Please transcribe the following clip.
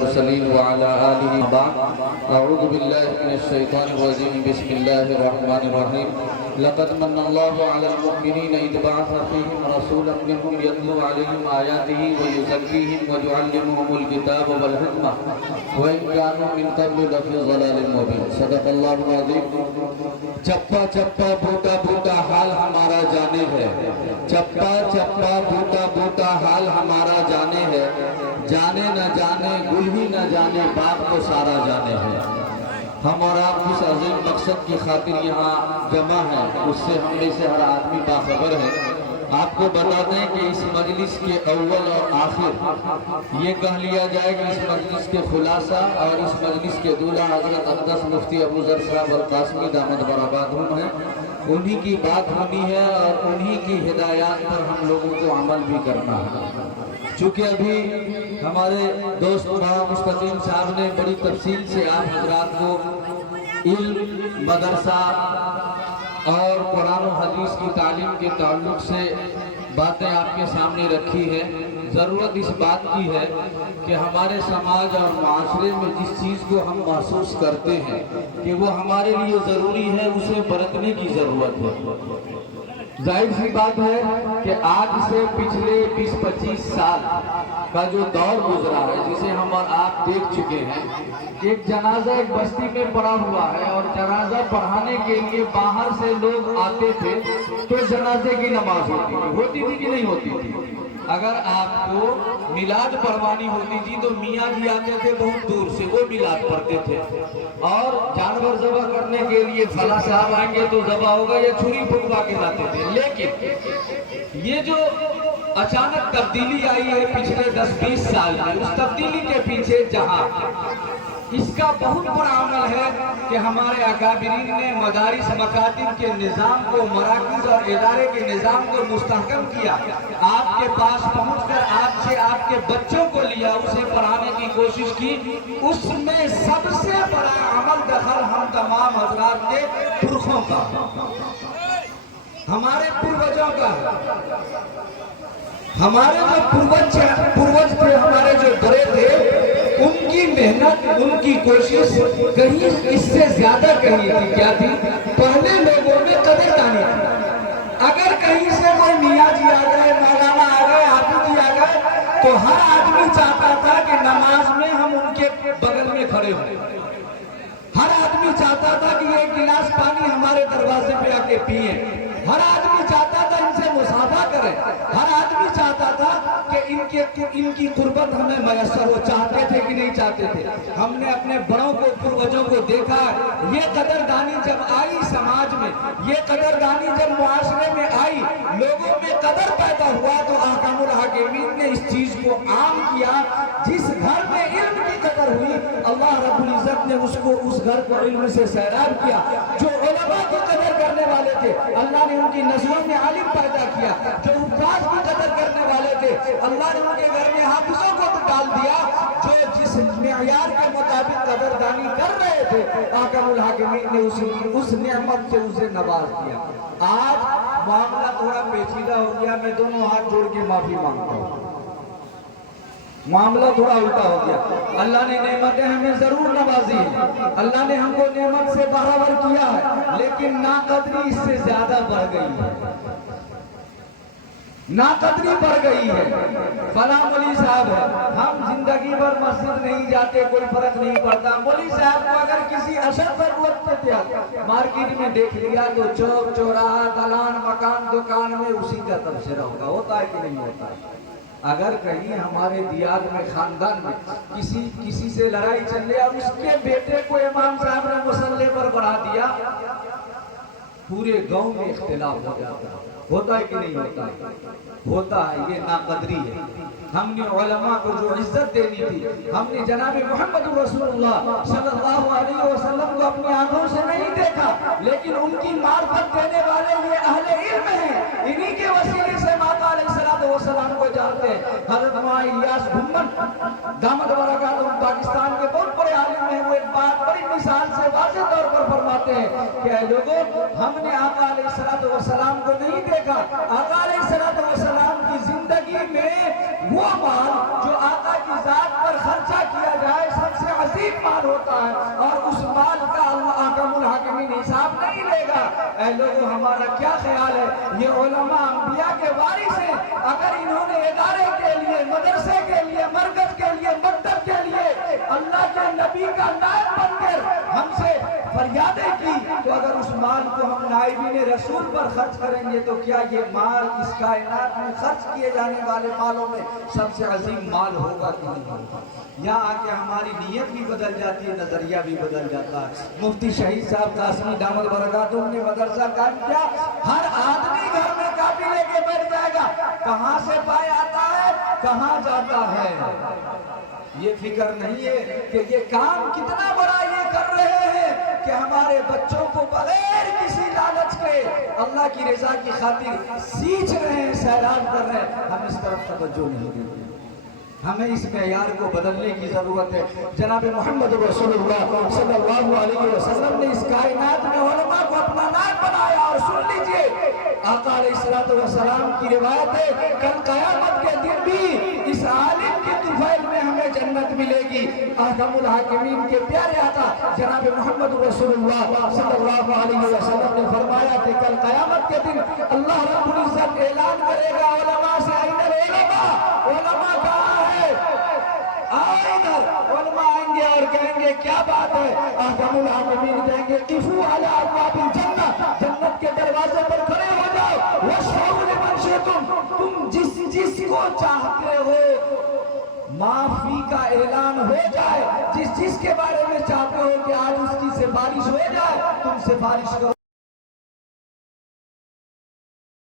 المرسلين وعلى آله بعد أعوذ بالله من الشيطان الرجيم بسم الله الرحمن الرحيم لقد من الله على المؤمنين إذ بعث فيهم رسولا منهم يتلو عليهم آياته ويزكيهم ويعلمهم الكتاب والحكمة وإن كانوا من قبل لفي ضلال مبين صدق الله العظيم چپا چپا بوٹا بوٹا حال ہمارا جانے ہے چپا چپا بوٹا بوٹا حال ہمارا جانے ہے جانے نہ جانے گل ہی نہ جانے باغ کو سارا جانے ہے ہم اور آپ اس عظیم مقصد کی خاطر یہاں جمع ہیں اس سے ہم میں سے ہر آدمی باخبر ہے آپ کو بتا دیں کہ اس مجلس کے اول اور آخر یہ کہہ لیا جائے کہ اس مجلس کے خلاصہ اور اس مجلس کے دولہ حضرت اقدس مفتی ابو ذر صاحب القاسمی دامت برکاتہم ہیں انہی کی بات ہونی ہے اور انہی کی ہدایات پر ہم لوگوں کو عمل بھی کرنا ہے چونکہ ابھی ہمارے دوست مولانا مستقیم صاحب نے بڑی تفصیل سے آپ حضرات کو علم مدرسہ اور قرآن و حدیث کی تعلیم کے تعلق سے باتیں آپ کے سامنے رکھی ہے ضرورت اس بات کی ہے کہ ہمارے سماج اور معاشرے میں جس چیز کو ہم محسوس کرتے ہیں کہ وہ ہمارے لیے ضروری ہے اسے برتنے کی ضرورت ہے ظاہر سی بات ہے کہ آج سے پچھلے 20-25 سال کا جو دور گزرا ہے جسے ہم اور آپ دیکھ چکے ہیں ایک جنازہ ایک بستی میں پڑا ہوا ہے اور جنازہ پڑھانے کے لیے باہر سے لوگ آتے تھے تو جنازے کی نماز ہوتی تھی کہ نہیں ہوتی تھی اگر آپ کو میلاد پڑھوانی ہوتی تھی تو میاں جی آتے تھے بہت دور سے وہ میلاد پڑھتے تھے اور جانور ذبح کرنے کے لیے فلاں صاحب آئیں گے تو ذبح ہوگا یا چھری پھٹوا کے لاتے تھے لیکن یہ جو اچانک تبدیلی آئی ہے پچھلے 10-20 سال میں اس تبدیلی کے پیچھے جہاں اس کا بہت بڑا عمل ہے کہ ہمارے اکابرین نے مدارس مکاتب کے نظام کو مراکز اور ادارے کے نظام کو مستحکم کیا آپ کے پاس پہنچ کر آپ سے آپ کے بچوں کو لیا اسے پڑھانے کی کوشش کی اس میں سب سے بڑا عمل دخل ہم تمام حضرات کے پرخوں کا ہمارے پروجوں کا ہمارے جو پروج تھے ہمارے جو بڑے تھے ان کی محنت ان کی کوشش کہیں اس سے زیادہ کہیں تھی کیا تھی پہلے لوگوں میں قدر دانی تھی اگر کہیں سے کوئی میاں جی آ گئے مولانا آ گئے حافظ جی آ گئے تو ہر آدمی چاہتا تھا کہ نماز میں ہم ان کے بغل میں کھڑے ہوں ہر آدمی چاہتا تھا کہ ایک گلاس پانی ہمارے دروازے پہ آ کے پئیں ہر آدمی چاہتا تھا ان سے مصافحہ کریں ہر آدمی چاہتا تھا کہ ان کی قربت ہمیں میسر ہو چاہتے تھے کہ نہیں چاہتے تھے ہم نے اپنے بڑوں کو پروجوں کو دیکھا یہ قدردانی جب آئی سماج میں یہ قدردانی جب معاشرے میں آئی لوگوں میں قدر پیدا ہوا تو احکام الحاکمین نے اس چیز کو عام کیا جس گھر میں علم کی قدر ہوئی اللہ رب العزت نے اس گھر کو علم سے سیراب کیا جو علماء کی قدر کرنے والے تھے اللہ نے ان کی نسلوں میں عالم پیدا کیا جو حفاظ کی قدر کرنے والے تھے اللہ نے ان کے گھر میں حافظوں کو ڈال دیا جو جس معیار کے مطابق قدردانی کر رہے تھے احکام الحاکمین نے اس نعمت سے اسے نواز دیا آج معاملہ تھوڑا پیچیدہ ہو گیا میں دونوں ہاتھ جوڑ کے معافی مانگتا ہوں معاملہ تھوڑا الٹا ہو گیا اللہ نے نعمتیں ہمیں ضرور نوازی ہیں اللہ نے ہم کو نعمت سے برابر کیا ہے لیکن ناقدری اس سے زیادہ بڑھ گئی ہے ناقدری بڑھ گئی ہے فلاں مولوی صاحب ہے ہم زندگی بھر مسجد نہیں جاتے کوئی فرق نہیں پڑتا مولوی صاحب کو اگر کسی اشد ضرورت پہ مارکیٹ میں دیکھ لیا تو چوک چوراہا دلان مکان دکان میں اسی کا تبصرہ ہوتا ہے کہ نہیں ہوتا ہے اگر کہیں ہمارے دیات میں خاندان میں کسی سے لڑائی چل رہی اور اس کے بیٹے کو امام صاحب نے مصلی پر بڑھا دیا پورے گاؤں میں اختلاف ہو جاتا ہے ہوتا ہے کہ نہیں ہوتا ہے یہ ناقدری ہے ہم نے علماء کو جو عزت دینی تھی ہم نے جناب محمد رسول اللہ صلی اللہ علیہ وسلم کو اپنی آنکھوں سے نہیں دیکھا لیکن ان کی معرفت دینے والے یہ اہل علم ہیں انہی کے وسیلے سے آقا علیہ السلام کو جانتے ہیں حضرت مولانا الیاس گھمن دامت برکاتہم پاکستان کے بہت بڑے عالم ہیں وہ ایک بات بڑی مثال سے واضح طور پر فرماتے ہیں کہ اے لوگوں ہم نے آقا علیہ السلام کو نہیں دیکھا آقا علیہ السلام کی زندگی میں وہ مال جو آقا کی ذات پر خرچہ کیا جائے مال ہوتا ہے اور اس مال کا اللہ احکم الحاکمین حساب نہیں لے گا۔ اے لوگوں، ہمارا کیا خیال ہے؟ یہ علماء انبیاء کے وارث ہیں، اگر انہوں نے ادارے کے لیے، مدرسے کے لیے، مرکز کے لیے، مکتب کے لیے اللہ کے نبی کا نائب بن کر ہم سے فریادیں کی، تو اگر اس مال کو ہم نائبین رسول پر خرچ کریں گے تو کیا یہ مال اس کائنات میں خرچ کیے جانے والے مالوں میں سب سے عظیم مال ہوگا کہ نہیں ہوگا؟ یہاں آ کے ہماری نیت بھی بدل جاتی ہے، نظریہ بھی بدل جاتا ہے۔ مفتی شہید صاحب قاسمی دامت برکاتہم نے مدرسہ قائم کیا، ہر آدمی گھر میں کاپی لے کے بیٹھ جائے گا، کہاں سے پائے آتا ہے، کہاں جاتا ہے، یہ فکر نہیں ہے کہ یہ کام کتنا بڑا یہ کر رہے ہیں کہ ہمارے بچوں کو بغیر کسی لالچ کے اللہ کی رضا کی خاطر سیچ رہے ہیں، سیراب کر رہے ہیں۔ ہم اس طرف توجہ نہیں دیتے، ہمیں اس معیار کو بدلنے کی ضرورت ہے۔ جناب محمد رسول اللہ صلی اللہ علیہ وسلم نے اس کائنات میں علماء کو اپنا نائب بنایا، اور سن لیجئے آقا علیہ السلام کی روایت ہے، کل قیامت کے دن بھی اس عالم کی طفیل میں ہمیں جنت ملے گی۔ احکم الحاکمین کے پیارے آقا جناب محمد رسول اللہ صلی اللہ علیہ وسلم نے فرمایا کہ کل قیامت کے دن اللہ رب العزت اعلان کرے گا علماء سے، اين العلماء، علماء کہاں ہے؟ آئے ادھر۔ علماء آئیں گے اور کہیں گے کیا بات ہے؟ احکم الحاکمین کہیں گے قفوا علی ابواب الجنہ، جنت کے دروازے پر کھڑے ہو جاؤ، واشفعوا لمن شئتم، تم جس کو چاہتے ہو معافی کا اعلان ہو جائے، جس کے بارے میں چاہتے ہو کہ آج اس کی سفارش ہو جائے، تم سفارش کرو۔